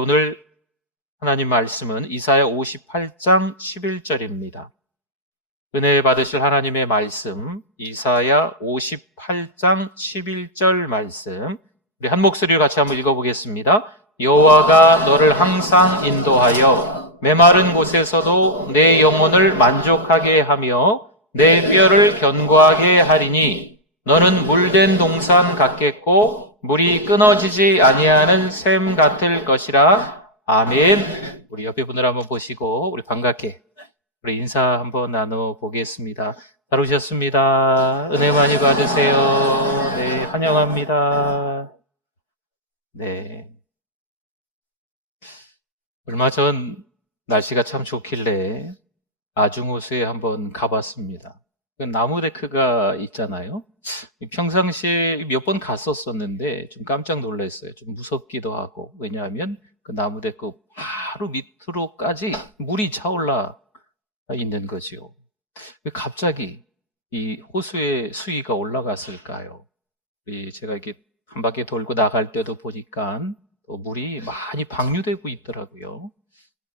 오늘 하나님 말씀은 이사야 58장 11절입니다. 은혜 받으실 하나님의 말씀, 이사야 58장 11절 말씀, 우리 한 목소리로 같이 한번 읽어보겠습니다. 여호와가 너를 항상 인도하여 메마른 곳에서도 내 영혼을 만족하게 하며 내 뼈를 견고하게 하리니 너는 물된 동산 같겠고 물이 끊어지지 아니하는 샘 같을 것이라. 아멘. 우리 옆에 분을 한번 보시고 우리 반갑게 우리 인사 한번 나눠 보겠습니다. 잘 오셨습니다. 은혜 많이 받으세요. 네, 환영합니다. 네. 얼마 전 날씨가 참 좋길래 아중호수에 한번 가봤습니다. 그 나무 데크가 있잖아요. 평상시에 몇 번 갔었었는데 좀 깜짝 놀랐어요. 좀 무섭기도 하고. 왜냐하면 그 나무 데크 바로 밑으로까지 물이 차올라 있는 거지요. 왜 갑자기 이 호수의 수위가 올라갔을까요? 제가 이렇게 한 바퀴 돌고 나갈 때도 보니까 또 물이 많이 방류되고 있더라고요.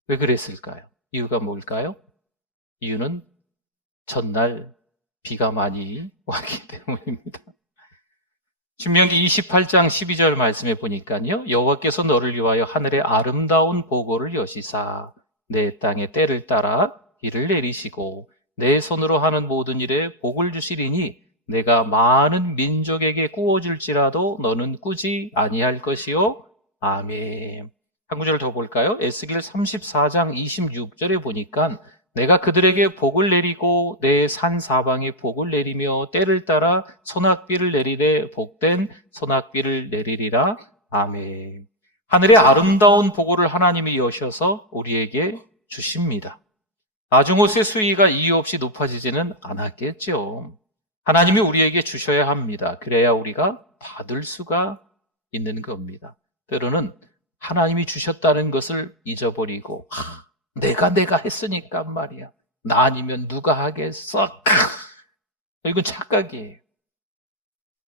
왜 그랬을까요? 이유가 뭘까요? 이유는 전날 비가 많이 왔기 때문입니다. 신명기 28장 12절 말씀에 보니까요. 여호와께서 너를 위하여 하늘의 아름다운 보고를 여시사 내 땅의 때를 따라 비를 내리시고 내 손으로 하는 모든 일에 복을 주시리니 내가 많은 민족에게 꾸어줄지라도 너는 꾸지 아니할 것이요. 아멘. 한 구절 더 볼까요? 에스겔 34장 26절에 보니까 내가 그들에게 복을 내리고 내 산 사방에 복을 내리며 때를 따라 소낙비를 내리되 복된 소낙비를 내리리라. 아멘. 하늘의 아름다운 보고를 하나님이 여셔서 우리에게 주십니다. 아중호수의 수위가 이유 없이 높아지지는 않았겠죠. 하나님이 우리에게 주셔야 합니다. 그래야 우리가 받을 수가 있는 겁니다. 때로는 하나님이 주셨다는 것을 잊어버리고 하, 내가 내가 했으니까 말이야. 나 아니면 누가 하겠어? 이건 착각이에요.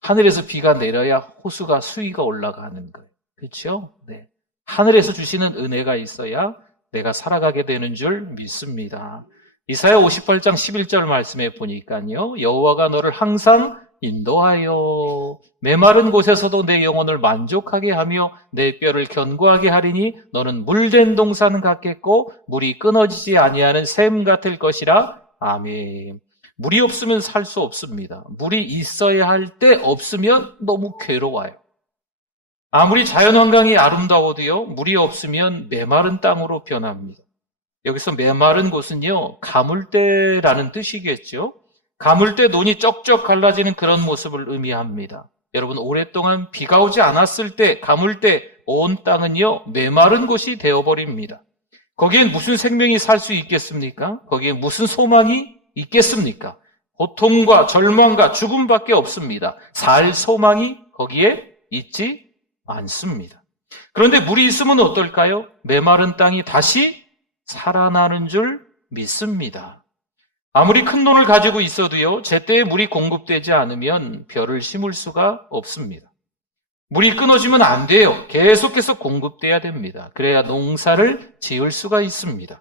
하늘에서 비가 내려야 호수가 수위가 올라가는 거예요. 그렇죠? 네. 하늘에서 주시는 은혜가 있어야 내가 살아가게 되는 줄 믿습니다. 이사야 58장 11절 말씀에 보니까요. 여호와가 너를 항상 인도하여 메마른 곳에서도 내 영혼을 만족하게 하며 내 뼈를 견고하게 하리니 너는 물된 동산 같겠고 물이 끊어지지 아니하는 샘 같을 것이라. 아멘. 물이 없으면 살 수 없습니다. 물이 있어야 할 때 없으면 너무 괴로워요. 아무리 자연 환경이 아름다워도요, 물이 없으면 메마른 땅으로 변합니다. 여기서 메마른 곳은요, 가물대라는 뜻이겠죠. 가물대 논이 쩍쩍 갈라지는 그런 모습을 의미합니다. 여러분, 오랫동안 비가 오지 않았을 때, 가물대 온 땅은요, 메마른 곳이 되어버립니다. 거기엔 무슨 생명이 살 수 있겠습니까? 거기에 무슨 소망이 있겠습니까? 고통과 절망과 죽음밖에 없습니다. 살 소망이 거기에 있지 않습니다. 그런데 물이 있으면 어떨까요? 메마른 땅이 다시 살아나는 줄 믿습니다. 아무리 큰 돈을 가지고 있어도요, 제때에 물이 공급되지 않으면 별을 심을 수가 없습니다. 물이 끊어지면 안 돼요. 계속해서 공급돼야 됩니다. 그래야 농사를 지을 수가 있습니다.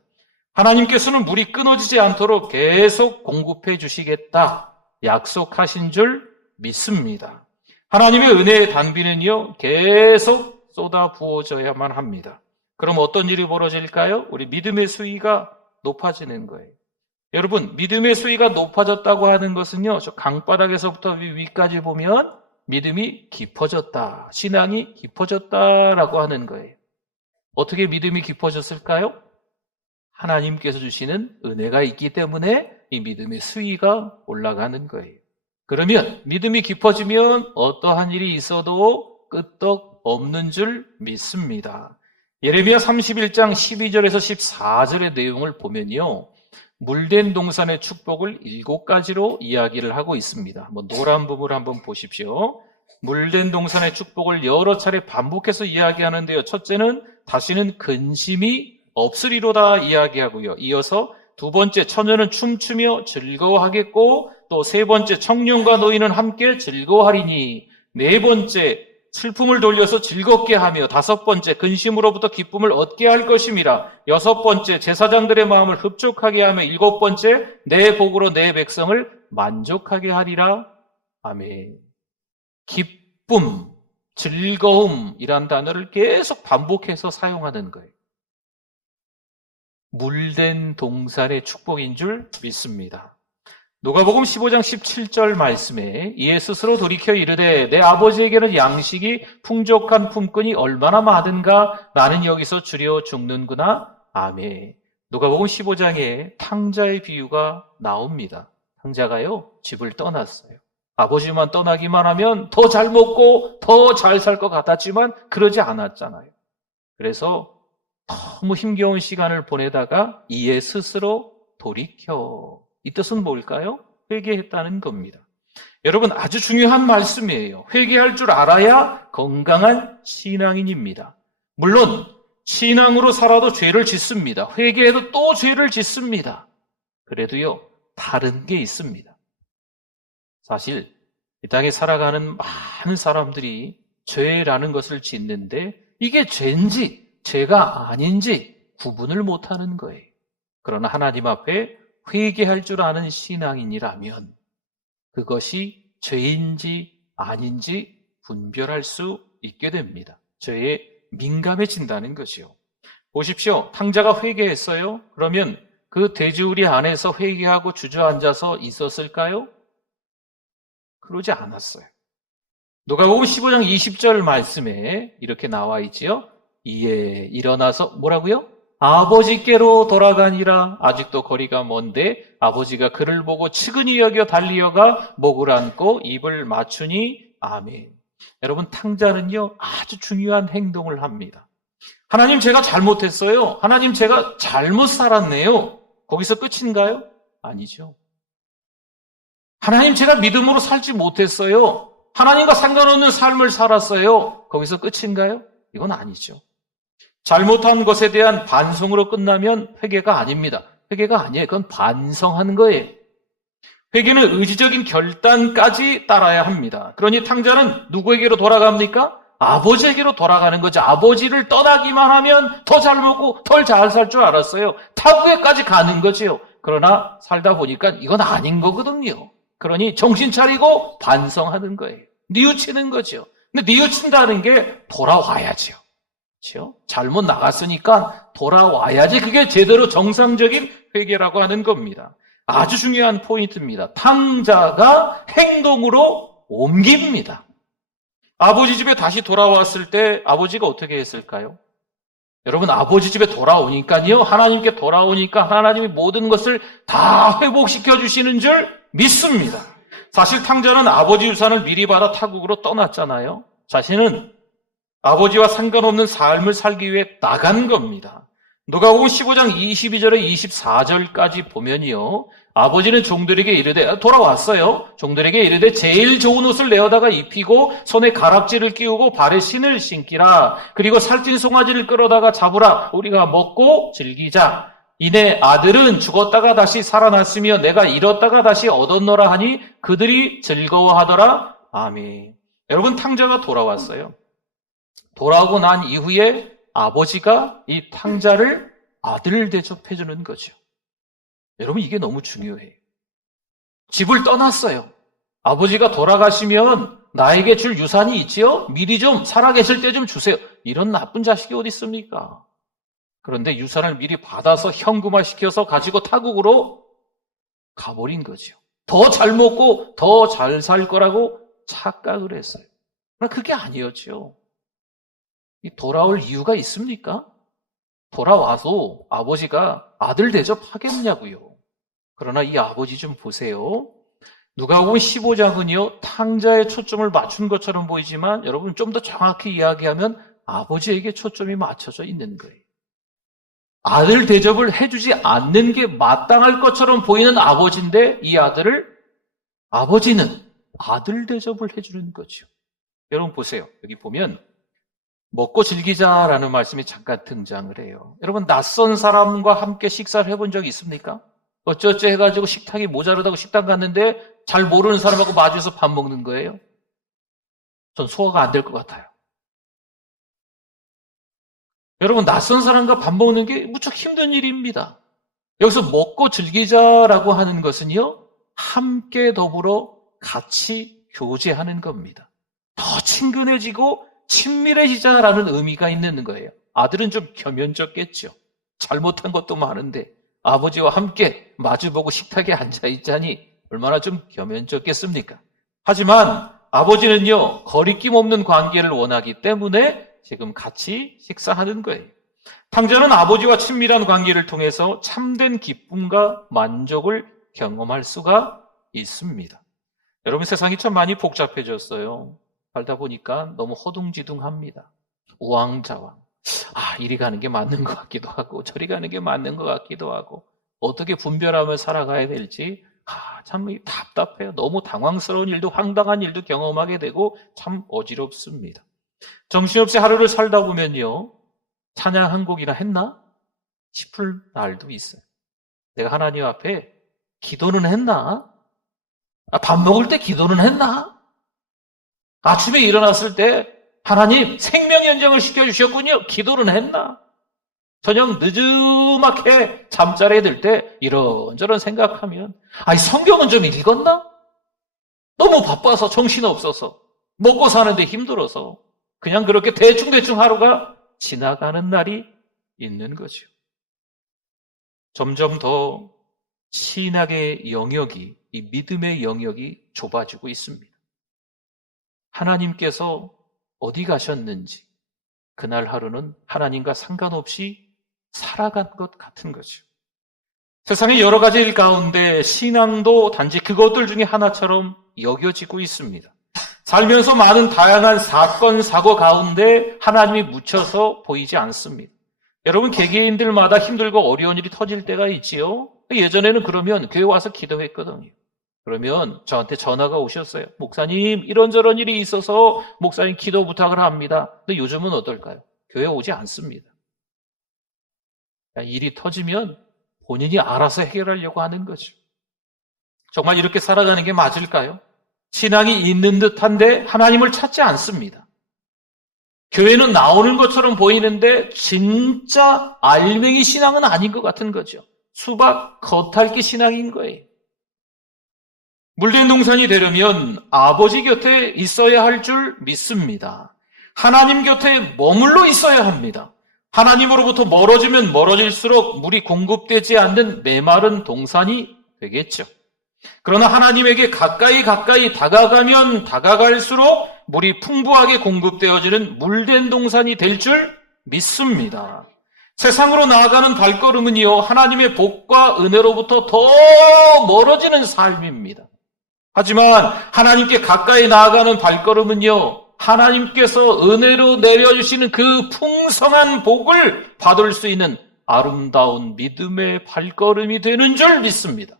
하나님께서는 물이 끊어지지 않도록 계속 공급해 주시겠다. 약속하신 줄 믿습니다. 하나님의 은혜의 단비는요, 계속 쏟아 부어져야만 합니다. 그럼 어떤 일이 벌어질까요? 우리 믿음의 수위가 높아지는 거예요. 여러분, 믿음의 수위가 높아졌다고 하는 것은요, 저 강바닥에서부터 위까지 보면 믿음이 깊어졌다. 신앙이 깊어졌다라고 하는 거예요. 어떻게 믿음이 깊어졌을까요? 하나님께서 주시는 은혜가 있기 때문에 이 믿음의 수위가 올라가는 거예요. 그러면 믿음이 깊어지면 어떠한 일이 있어도 끄떡 없는 줄 믿습니다. 예레미야 31장 12절에서 14절의 내용을 보면요. 물된 동산의 축복을 일곱 가지로 이야기를 하고 있습니다. 한번 노란 부분을 한번 보십시오. 물된 동산의 축복을 여러 차례 반복해서 이야기하는데요. 첫째는 다시는 근심이 없으리로다 이야기하고요. 이어서 두 번째 처녀는 춤추며 즐거워하겠고 또 세 번째 청년과 노인은 함께 즐거워하리니 네 번째 슬픔을 돌려서 즐겁게 하며 다섯 번째 근심으로부터 기쁨을 얻게 할 것임이라 여섯 번째 제사장들의 마음을 흡족하게 하며 일곱 번째 내 복으로 내 백성을 만족하게 하리라. 아멘. 기쁨 즐거움이란 단어를 계속 반복해서 사용하는 거예요. 물된 동산의 축복인 줄 믿습니다 누가복음 15장 17절 말씀에 이에 스스로 돌이켜 이르되 내 아버지에게는 양식이 풍족한 품꾼이 얼마나 많은가? 나는 여기서 줄여 죽는구나. 아멘. 누가복음 15장에 탕자의 비유가 나옵니다. 탕자가요 집을 떠났어요. 아버지만 떠나기만 하면 더 잘 먹고 더 잘 살 것 같았지만 그러지 않았잖아요. 그래서 너무 힘겨운 시간을 보내다가 이에 스스로 돌이켜 이 뜻은 뭘까요? 회개했다는 겁니다. 여러분 아주 중요한 말씀이에요. 회개할 줄 알아야 건강한 신앙인입니다. 물론 신앙으로 살아도 죄를 짓습니다. 회개해도 또 죄를 짓습니다. 그래도요 다른 게 있습니다. 사실 이 땅에 살아가는 많은 사람들이 죄라는 것을 짓는데 이게 죄인지 죄가 아닌지 구분을 못하는 거예요. 그러나 하나님 앞에 회개할 줄 아는 신앙인이라면 그것이 죄인지 아닌지 분별할 수 있게 됩니다. 죄에 민감해진다는 것이요. 보십시오. 탕자가 회개했어요. 그러면 그 돼지우리 안에서 회개하고 주저앉아서 있었을까요? 그러지 않았어요. 누가복음 15장 20절 말씀에 이렇게 나와 있지요. 이에 일어나서 뭐라고요? 아버지께로 돌아가니라 아직도 거리가 먼데 아버지가 그를 보고 측은히 여겨 달리어가 목을 안고 입을 맞추니 아멘. 여러분 탕자는요 아주 중요한 행동을 합니다. 하나님 제가 잘못했어요. 하나님 제가 잘못 살았네요. 거기서 끝인가요? 아니죠. 하나님 제가 믿음으로 살지 못했어요. 하나님과 상관없는 삶을 살았어요. 거기서 끝인가요? 이건 아니죠. 잘못한 것에 대한 반성으로 끝나면 회개가 아닙니다. 회개가 아니에요. 그건 반성하는 거예요. 회개는 의지적인 결단까지 따라야 합니다. 그러니 탕자는 누구에게로 돌아갑니까? 아버지에게로 돌아가는 거죠. 아버지를 떠나기만 하면 더 잘 먹고 덜 잘 살 줄 알았어요. 타국에까지 가는 거지요. 그러나 살다 보니까 이건 아닌 거거든요. 그러니 정신 차리고 반성하는 거예요. 뉘우치는 거죠. 근데 뉘우친다는 게 돌아와야죠. 그렇죠? 잘못 나갔으니까 돌아와야지 그게 제대로 정상적인 회개라고 하는 겁니다. 아주 중요한 포인트입니다. 탕자가 행동으로 옮깁니다. 아버지 집에 다시 돌아왔을 때 아버지가 어떻게 했을까요? 여러분 아버지 집에 돌아오니까요. 하나님께 돌아오니까 하나님이 모든 것을 다 회복시켜 주시는 줄 믿습니다. 사실 탕자는 아버지 유산을 미리 받아 타국으로 떠났잖아요. 자신은 아버지와 상관없는 삶을 살기 위해 나간 겁니다. 누가복음 15장 22절에 24절까지 보면요. 아버지는 종들에게 이르되 돌아왔어요. 종들에게 이르되 제일 좋은 옷을 내어다가 입히고 손에 가락지를 끼우고 발에 신을 신기라. 그리고 살찐 송아지를 끌어다가 잡으라. 우리가 먹고 즐기자. 이내 아들은 죽었다가 다시 살아났으며 내가 잃었다가 다시 얻었노라 하니 그들이 즐거워하더라. 아멘. 여러분 탕자가 돌아왔어요. 돌아오고 난 이후에 아버지가 이 탕자를 아들 대접해 주는 거죠. 여러분 이게 너무 중요해요. 집을 떠났어요. 아버지가 돌아가시면 나에게 줄 유산이 있지요? 미리 좀 살아계실 때 좀 주세요. 이런 나쁜 자식이 어디 있습니까? 그런데 유산을 미리 받아서 현금화 시켜서 가지고 타국으로 가버린 거죠. 더 잘 먹고 더 잘 살 거라고 착각을 했어요. 그게 아니었죠. 돌아올 이유가 있습니까? 돌아와서 아버지가 아들 대접하겠냐고요. 그러나 이 아버지 좀 보세요. 누가복음 15장은요. 탕자의 초점을 맞춘 것처럼 보이지만 여러분 좀 더 정확히 이야기하면 아버지에게 초점이 맞춰져 있는 거예요. 아들 대접을 해주지 않는 게 마땅할 것처럼 보이는 아버지인데 이 아들을 아버지는 아들 대접을 해주는 거죠. 여러분 보세요. 여기 보면 먹고 즐기자라는 말씀이 잠깐 등장을 해요. 여러분, 낯선 사람과 함께 식사를 해본 적 있습니까? 어쩌어쩌 해가지고 식탁이 모자르다고 식당 갔는데 잘 모르는 사람하고 마주해서 밥 먹는 거예요. 전 소화가 안 될 것 같아요. 여러분, 낯선 사람과 밥 먹는 게 무척 힘든 일입니다. 여기서 먹고 즐기자라고 하는 것은요, 함께 더불어 같이 교제하는 겁니다. 더 친근해지고 친밀해지자라는 의미가 있는 거예요. 아들은 좀 겸연쩍겠죠. 잘못한 것도 많은데 아버지와 함께 마주보고 식탁에 앉아 있자니 얼마나 좀 겸연쩍겠습니까? 하지만 아버지는요, 거리낌 없는 관계를 원하기 때문에 지금 같이 식사하는 거예요. 탕자는 아버지와 친밀한 관계를 통해서 참된 기쁨과 만족을 경험할 수가 있습니다. 여러분 세상이 참 많이 복잡해졌어요. 살다 보니까 너무 허둥지둥합니다. 우왕좌왕. 아, 이리 가는 게 맞는 것 같기도 하고, 저리 가는 게 맞는 것 같기도 하고, 어떻게 분별하며 살아가야 될지, 아, 참 답답해요. 너무 당황스러운 일도 황당한 일도 경험하게 되고, 참 어지럽습니다. 정신없이 하루를 살다 보면요, 찬양 한 곡이나 했나? 싶을 날도 있어요. 내가 하나님 앞에 기도는 했나? 아, 밥 먹을 때 기도는 했나? 아침에 일어났을 때 하나님 생명 연장을 시켜주셨군요. 기도는 했나? 저녁 늦음하게 잠자리에 들 때 이런저런 생각하면 아니 성경은 좀 읽었나? 너무 바빠서 정신없어서 먹고 사는데 힘들어서 그냥 그렇게 대충대충 하루가 지나가는 날이 있는 거죠. 점점 더 신학의 영역이, 이 믿음의 영역이 좁아지고 있습니다. 하나님께서 어디 가셨는지, 그날 하루는 하나님과 상관없이 살아간 것 같은 거죠. 세상의 여러 가지 일 가운데 신앙도 단지 그것들 중에 하나처럼 여겨지고 있습니다. 살면서 많은 다양한 사건, 사고 가운데 하나님이 묻혀서 보이지 않습니다. 여러분, 개개인들마다 힘들고 어려운 일이 터질 때가 있지요. 예전에는 그러면 교회 와서 기도했거든요. 그러면 저한테 전화가 오셨어요. 목사님, 이런저런 일이 있어서 목사님 기도 부탁을 합니다. 근데 요즘은 어떨까요? 교회 오지 않습니다. 일이 터지면 본인이 알아서 해결하려고 하는 거죠. 정말 이렇게 살아가는 게 맞을까요? 신앙이 있는 듯한데 하나님을 찾지 않습니다. 교회는 나오는 것처럼 보이는데 진짜 알맹이 신앙은 아닌 것 같은 거죠. 수박 겉핥기 신앙인 거예요. 물된 동산이 되려면 아버지 곁에 있어야 할 줄 믿습니다. 하나님 곁에 머물러 있어야 합니다. 하나님으로부터 멀어지면 멀어질수록 물이 공급되지 않는 메마른 동산이 되겠죠. 그러나 하나님에게 가까이 가까이 다가가면 다가갈수록 물이 풍부하게 공급되어지는 물된 동산이 될 줄 믿습니다. 세상으로 나아가는 발걸음은요, 하나님의 복과 은혜로부터 더 멀어지는 삶입니다. 하지만 하나님께 가까이 나아가는 발걸음은요, 하나님께서 은혜로 내려주시는 그 풍성한 복을 받을 수 있는 아름다운 믿음의 발걸음이 되는 줄 믿습니다.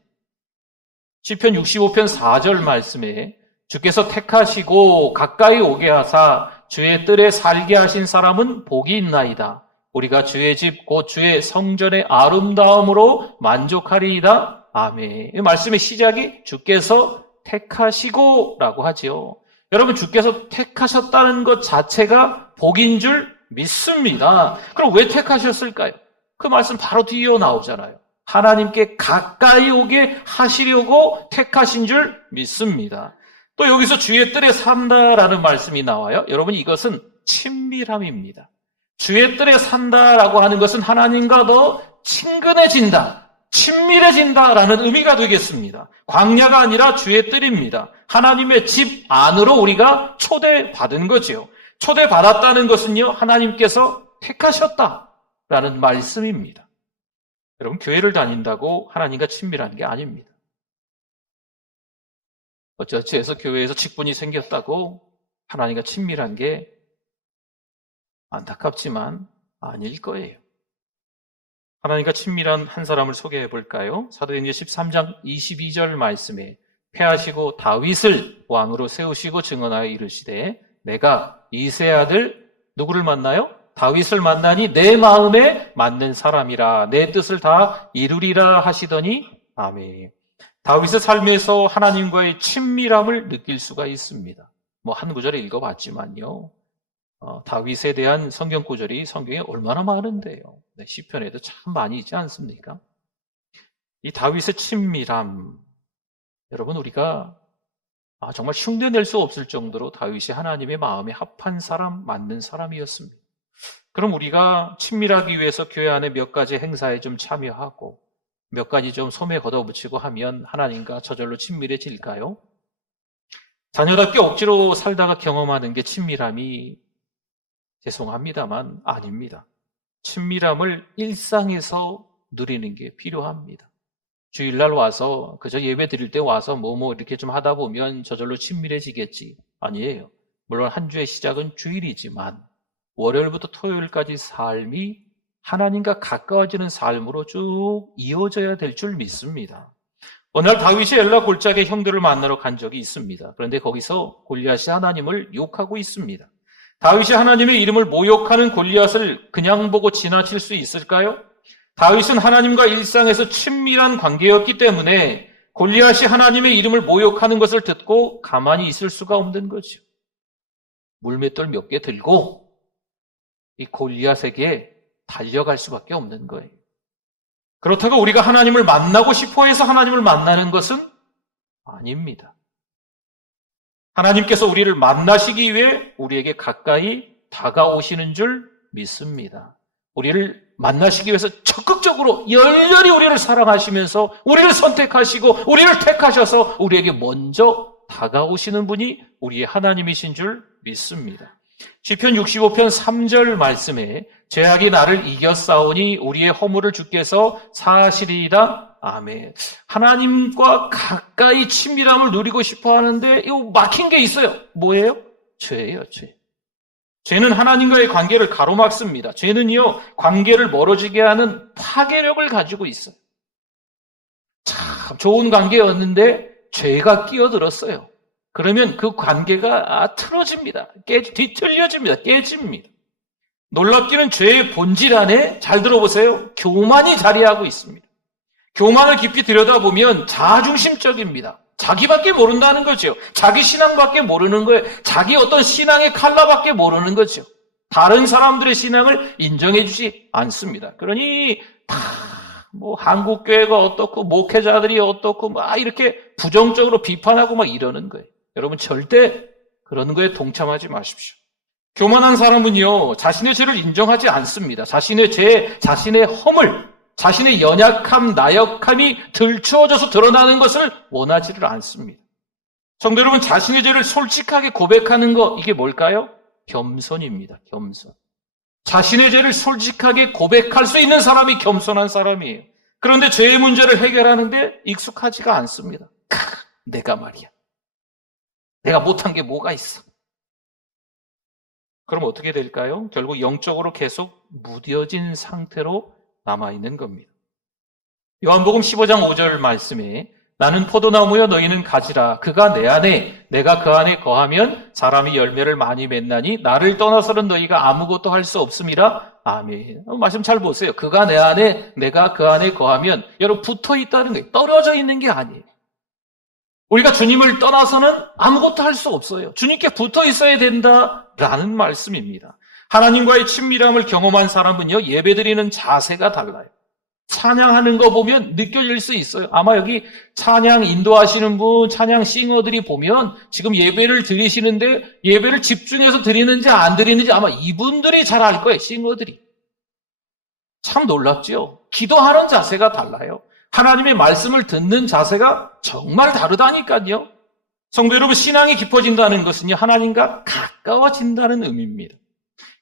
시편 65편 4절 말씀에 주께서 택하시고 가까이 오게 하사 주의 뜰에 살게 하신 사람은 복이 있나이다. 우리가 주의 집 곧 주의 성전의 아름다움으로 만족하리이다. 아멘. 이 말씀의 시작이 주께서 택하시고라고 하지요. 여러분 주께서 택하셨다는 것 자체가 복인 줄 믿습니다. 그럼 왜 택하셨을까요? 그 말씀 바로 뒤에 나오잖아요. 하나님께 가까이 오게 하시려고 택하신 줄 믿습니다. 또 여기서 주의 뜰에 산다라는 말씀이 나와요. 여러분 이것은 친밀함입니다. 주의 뜰에 산다라고 하는 것은 하나님과 더 친근해진다, 친밀해진다라는 의미가 되겠습니다. 광야가 아니라 주의 뜰입니다. 하나님의 집 안으로 우리가 초대받은 거지요. 초대받았다는 것은요, 하나님께서 택하셨다라는 말씀입니다. 여러분, 교회를 다닌다고 하나님과 친밀한 게 아닙니다. 어찌어찌 해서 교회에서 직분이 생겼다고 하나님과 친밀한 게 안타깝지만 아닐 거예요. 하나님과 친밀한 한 사람을 소개해 볼까요? 사도행전 13장 22절 말씀에 패하시고 다윗을 왕으로 세우시고 증언하여 이르시되 내가 이세 아들 누구를 만나요? 다윗을 만나니 내 마음에 맞는 사람이라 내 뜻을 다 이루리라 하시더니 아멘. 다윗의 삶에서 하나님과의 친밀함을 느낄 수가 있습니다. 뭐 한 구절에 읽어봤지만요. 어, 다윗에 대한 성경 구절이 성경에 얼마나 많은데요. 네, 시편에도 참 많이 있지 않습니까? 이 다윗의 친밀함, 여러분 우리가 아, 정말 흉내낼 수 없을 정도로 다윗이 하나님의 마음에 합한 사람, 맞는 사람이었습니다. 그럼 우리가 친밀하기 위해서 교회 안에 몇 가지 행사에 좀 참여하고 몇 가지 좀 소매 걷어붙이고 하면 하나님과 저절로 친밀해질까요? 자녀답게 억지로 살다가 경험하는 게 친밀함이 죄송합니다만 아닙니다. 친밀함을 일상에서 누리는 게 필요합니다. 주일날 와서 그저 예배 드릴 때 와서 뭐뭐 이렇게 좀 하다 보면 저절로 친밀해지겠지. 아니에요. 물론 한 주의 시작은 주일이지만 월요일부터 토요일까지 삶이 하나님과 가까워지는 삶으로 쭉 이어져야 될 줄 믿습니다. 어느 날 다윗이 엘라 골짜기에 형들을 만나러 간 적이 있습니다. 그런데 거기서 골리앗이 하나님을 욕하고 있습니다. 다윗이 하나님의 이름을 모욕하는 골리앗을 그냥 보고 지나칠 수 있을까요? 다윗은 하나님과 일상에서 친밀한 관계였기 때문에 골리앗이 하나님의 이름을 모욕하는 것을 듣고 가만히 있을 수가 없는 거죠. 물맷돌 몇 개 들고 이 골리앗에게 달려갈 수밖에 없는 거예요. 그렇다고 우리가 하나님을 만나고 싶어 해서 하나님을 만나는 것은 아닙니다. 하나님께서 우리를 만나시기 위해 우리에게 가까이 다가오시는 줄 믿습니다. 우리를 만나시기 위해서 적극적으로 열렬히 우리를 사랑하시면서 우리를 선택하시고 우리를 택하셔서 우리에게 먼저 다가오시는 분이 우리의 하나님이신 줄 믿습니다. 시편 65편 3절 말씀에 죄악이 나를 이겼사오니 우리의 허물을 주께서 사하시리이다. 아멘. 하나님과 가까이 친밀함을 누리고 싶어 하는데 이거 막힌 게 있어요. 뭐예요? 죄예요, 죄. 죄는 하나님과의 관계를 가로막습니다. 죄는요, 관계를 멀어지게 하는 파괴력을 가지고 있어요. 참 좋은 관계였는데 죄가 끼어들었어요. 그러면 그 관계가 틀어집니다. 깨, 뒤틀려집니다. 깨집니다. 놀랍기는 죄의 본질 안에 잘 들어보세요. 교만이 자리하고 있습니다. 교만을 깊이 들여다보면 자중심적입니다. 자기밖에 모른다는 거죠. 자기 신앙밖에 모르는 거예요. 자기 어떤 신앙의 칼라밖에 모르는 거죠. 다른 사람들의 신앙을 인정해 주지 않습니다. 그러니 다 뭐 한국 교회가 어떻고 목회자들이 어떻고 막 이렇게 부정적으로 비판하고 막 이러는 거예요. 여러분 절대 그런 거에 동참하지 마십시오. 교만한 사람은요 자신의 죄를 인정하지 않습니다. 자신의 죄, 자신의 허물, 자신의 연약함, 나약함이 들추어져서 드러나는 것을 원하지를 않습니다. 성도 여러분, 자신의 죄를 솔직하게 고백하는 것, 이게 뭘까요? 겸손입니다. 겸손. 자신의 죄를 솔직하게 고백할 수 있는 사람이 겸손한 사람이에요. 그런데 죄의 문제를 해결하는데 익숙하지가 않습니다. 크, 내가 말이야. 내가 못한 게 뭐가 있어? 그럼 어떻게 될까요? 결국 영적으로 계속 무뎌진 상태로 남아 있는 겁니다. 요한복음 15장 5절 말씀에 나는 포도나무여 너희는 가지라 그가 내 안에 내가 그 안에 거하면 사람이 열매를 많이 맺나니 나를 떠나서는 너희가 아무것도 할 수 없음이라 아멘. 어, 말씀 잘 보세요. 그가 내 안에 내가 그 안에 거하면 여러분 붙어 있다는 거예요. 떨어져 있는 게 아니에요. 우리가 주님을 떠나서는 아무것도 할 수 없어요. 주님께 붙어 있어야 된다라는 말씀입니다. 하나님과의 친밀함을 경험한 사람은요, 예배드리는 자세가 달라요. 찬양하는 거 보면 느껴질 수 있어요. 아마 여기 찬양 인도하시는 분, 찬양 싱어들이 보면 지금 예배를 드리시는데 예배를 집중해서 드리는지 안 드리는지 아마 이분들이 잘 알 거예요. 싱어들이. 참 놀랍죠? 기도하는 자세가 달라요. 하나님의 말씀을 듣는 자세가 정말 다르다니까요. 성도 여러분, 신앙이 깊어진다는 것은요, 하나님과 가까워진다는 의미입니다.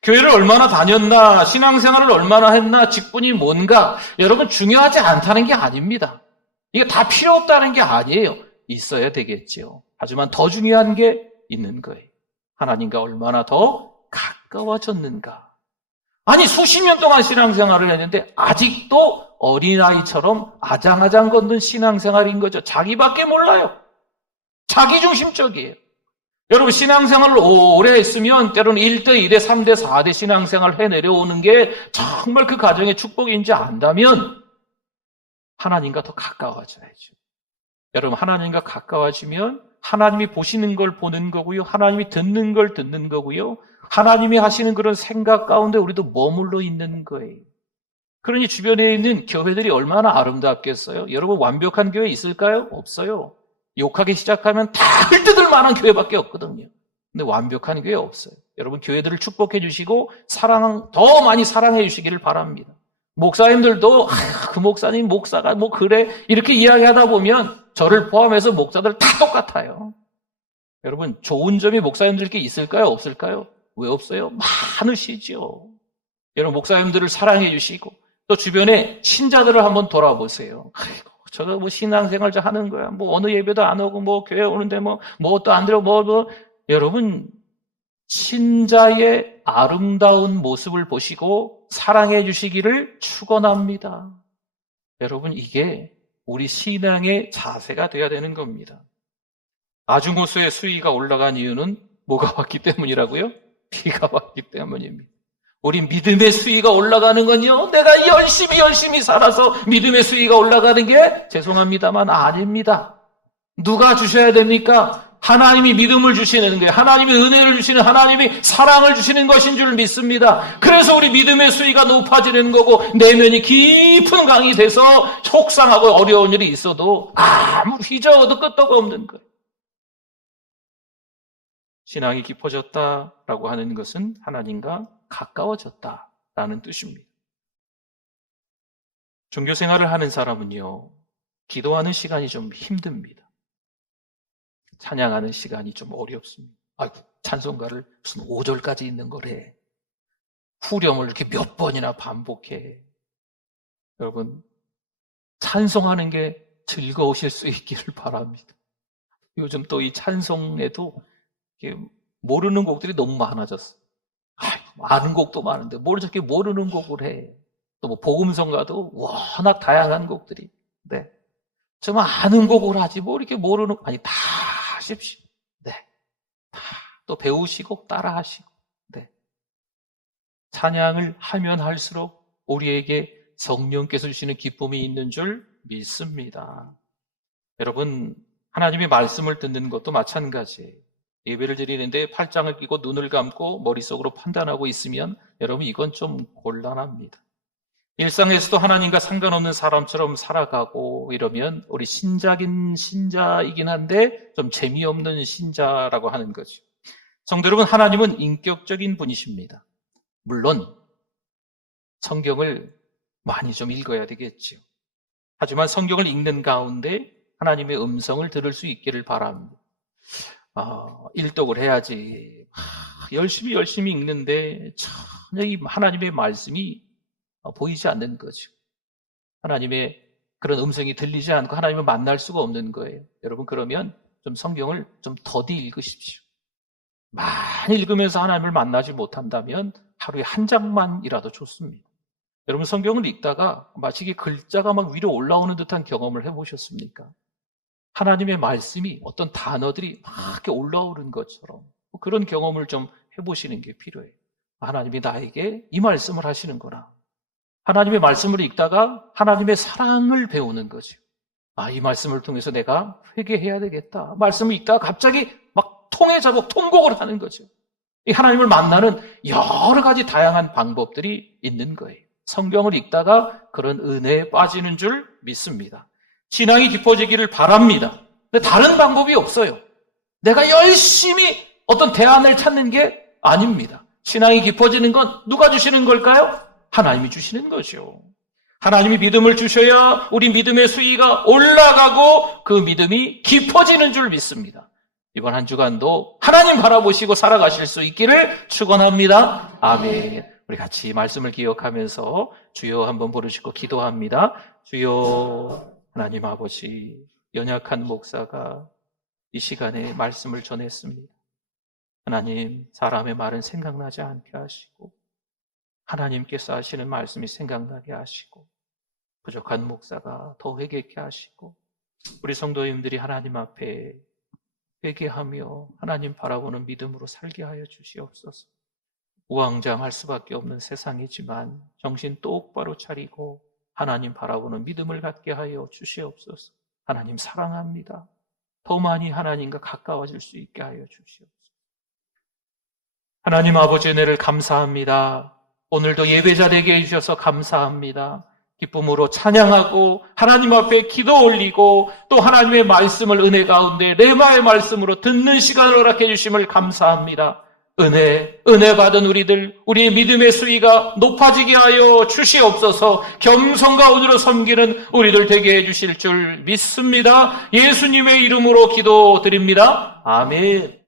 교회를 얼마나 다녔나, 신앙생활을 얼마나 했나, 직분이 뭔가, 여러분 중요하지 않다는 게 아닙니다. 이게 다 필요 없다는 게 아니에요. 있어야 되겠지요. 하지만 더 중요한 게 있는 거예요. 하나님과 얼마나 더 가까워졌는가. 아니, 수십 년 동안 신앙생활을 했는데, 아직도 어린아이처럼 아장아장 걷는 신앙생활인 거죠. 자기밖에 몰라요. 자기중심적이에요. 여러분 신앙생활을 오래 했으면 때로는 1대, 2대, 3대, 4대 신앙생활을 해내려오는 게 정말 그 가정의 축복인지 안다면 하나님과 더 가까워져야죠. 여러분 하나님과 가까워지면 하나님이 보시는 걸 보는 거고요. 하나님이 듣는 걸 듣는 거고요. 하나님이 하시는 그런 생각 가운데 우리도 머물러 있는 거예요. 그러니 주변에 있는 교회들이 얼마나 아름답겠어요? 여러분 완벽한 교회 있을까요? 없어요. 욕하기 시작하면 다 흘뜯을 만한 교회밖에 없거든요. 근데 완벽한 교회 없어요. 여러분 교회들을 축복해 주시고 사랑 더 많이 사랑해 주시기를 바랍니다. 목사님들도 아, 그 목사님 목사가 뭐 그래 이렇게 이야기하다 보면 저를 포함해서 목사들 다 똑같아요. 여러분 좋은 점이 목사님들께 있을까요? 없을까요? 왜 없어요? 많으시죠. 여러분 목사님들을 사랑해 주시고 또 주변에 신자들을 한번 돌아보세요. 아이고 저거 뭐 신앙생활 저 하는 거야. 뭐 어느 예배도 안 오고 뭐 교회 오는데 뭐뭐또안 들어 뭐 뭐 여러분 신자의 아름다운 모습을 보시고 사랑해 주시기를 축원합니다. 여러분 이게 우리 신앙의 자세가 돼야 되는 겁니다. 아중호수의 수위가 올라간 이유는 뭐가 왔기 때문이라고요? 비가 왔기 때문입니다. 우리 믿음의 수위가 올라가는 건요, 내가 열심히 열심히 살아서 믿음의 수위가 올라가는 게 죄송합니다만 아닙니다. 누가 주셔야 됩니까? 하나님이 믿음을 주시는 게 하나님이 은혜를 주시는 하나님이 사랑을 주시는 것인 줄 믿습니다. 그래서 우리 믿음의 수위가 높아지는 거고 내면이 깊은 강이 돼서 속상하고 어려운 일이 있어도 아무 휘저어도 끄떡 없는 거예요. 신앙이 깊어졌다라고 하는 것은 하나님과 가까워졌다라는 뜻입니다. 종교 생활을 하는 사람은요, 기도하는 시간이 좀 힘듭니다. 찬양하는 시간이 좀 어렵습니다. 아이고, 찬송가를 무슨 5절까지 있는 거래. 후렴을 이렇게 몇 번이나 반복해. 여러분, 찬송하는 게 즐거우실 수 있기를 바랍니다. 요즘 또 이 찬송에도 모르는 곡들이 너무 많아졌어. 아는 곡도 많은데 뭘 저렇게 모르는 곡을 해. 또 뭐 복음성가도 워낙 다양한 곡들이. 네. 정말 아는 곡을 하지 뭐 이렇게 모르는 아니 다 하십시오. 네. 다 또 배우시고 따라 하시고. 네. 찬양을 하면 할수록 우리에게 성령께서 주시는 기쁨이 있는 줄 믿습니다. 여러분, 하나님의 말씀을 듣는 것도 마찬가지예요. 예배를 드리는데 팔짱을 끼고 눈을 감고 머릿속으로 판단하고 있으면 여러분 이건 좀 곤란합니다. 일상에서도 하나님과 상관없는 사람처럼 살아가고 이러면 우리 신자긴 신자이긴 한데 좀 재미없는 신자라고 하는 거죠. 성도 여러분, 하나님은 인격적인 분이십니다. 물론 성경을 많이 좀 읽어야 되겠죠. 하지만 성경을 읽는 가운데 하나님의 음성을 들을 수 있기를 바랍니다. 아, 일독을 해야지. 아, 열심히 열심히 읽는데 전혀 이 하나님의 말씀이 보이지 않는 거죠. 하나님의 그런 음성이 들리지 않고 하나님을 만날 수가 없는 거예요. 여러분 그러면 좀 성경을 좀 더디 읽으십시오. 많이 읽으면서 하나님을 만나지 못한다면 하루에 한 장만이라도 좋습니다. 여러분 성경을 읽다가 마치 글자가 막 위로 올라오는 듯한 경험을 해보셨습니까? 하나님의 말씀이 어떤 단어들이 막 올라오는 것처럼 뭐 그런 경험을 좀 해보시는 게 필요해요. 하나님이 나에게 이 말씀을 하시는구나. 하나님의 말씀을 읽다가 하나님의 사랑을 배우는 거죠. 아, 이 말씀을 통해서 내가 회개해야 되겠다. 말씀을 읽다가 갑자기 막 통해 자복 통곡을 하는 거죠. 이 하나님을 만나는 여러 가지 다양한 방법들이 있는 거예요. 성경을 읽다가 그런 은혜에 빠지는 줄 믿습니다. 신앙이 깊어지기를 바랍니다. 근데 다른 방법이 없어요. 내가 열심히 어떤 대안을 찾는 게 아닙니다. 신앙이 깊어지는 건 누가 주시는 걸까요? 하나님이 주시는 거죠. 하나님이 믿음을 주셔야 우리 믿음의 수위가 올라가고 그 믿음이 깊어지는 줄 믿습니다. 이번 한 주간도 하나님 바라보시고 살아가실 수 있기를 축원합니다. 아멘. 우리 같이 말씀을 기억하면서 주여 한번 부르시고 기도합니다. 주여 하나님 아버지 연약한 목사가 이 시간에 말씀을 전했습니다. 하나님 사람의 말은 생각나지 않게 하시고 하나님께서 하시는 말씀이 생각나게 하시고 부족한 목사가 더 회개케 하시고 우리 성도님들이 하나님 앞에 회개하며 하나님 바라보는 믿음으로 살게 하여 주시옵소서. 우왕좌왕할 수밖에 없는 세상이지만 정신 똑바로 차리고 하나님 바라보는 믿음을 갖게 하여 주시옵소서. 하나님 사랑합니다. 더 많이 하나님과 가까워질 수 있게 하여 주시옵소서. 하나님 아버지 은혜를 감사합니다. 오늘도 예배자 되게 해주셔서 감사합니다. 기쁨으로 찬양하고 하나님 앞에 기도 올리고 또 하나님의 말씀을 은혜 가운데 레마의 말씀으로 듣는 시간을 허락해 주심을 감사합니다. 은혜, 은혜 받은 우리들, 우리의 믿음의 수위가 높아지게 하여 주시옵소서 겸손 가운데로 섬기는 우리들 되게 해 주실 줄 믿습니다. 예수님의 이름으로 기도드립니다. 아멘.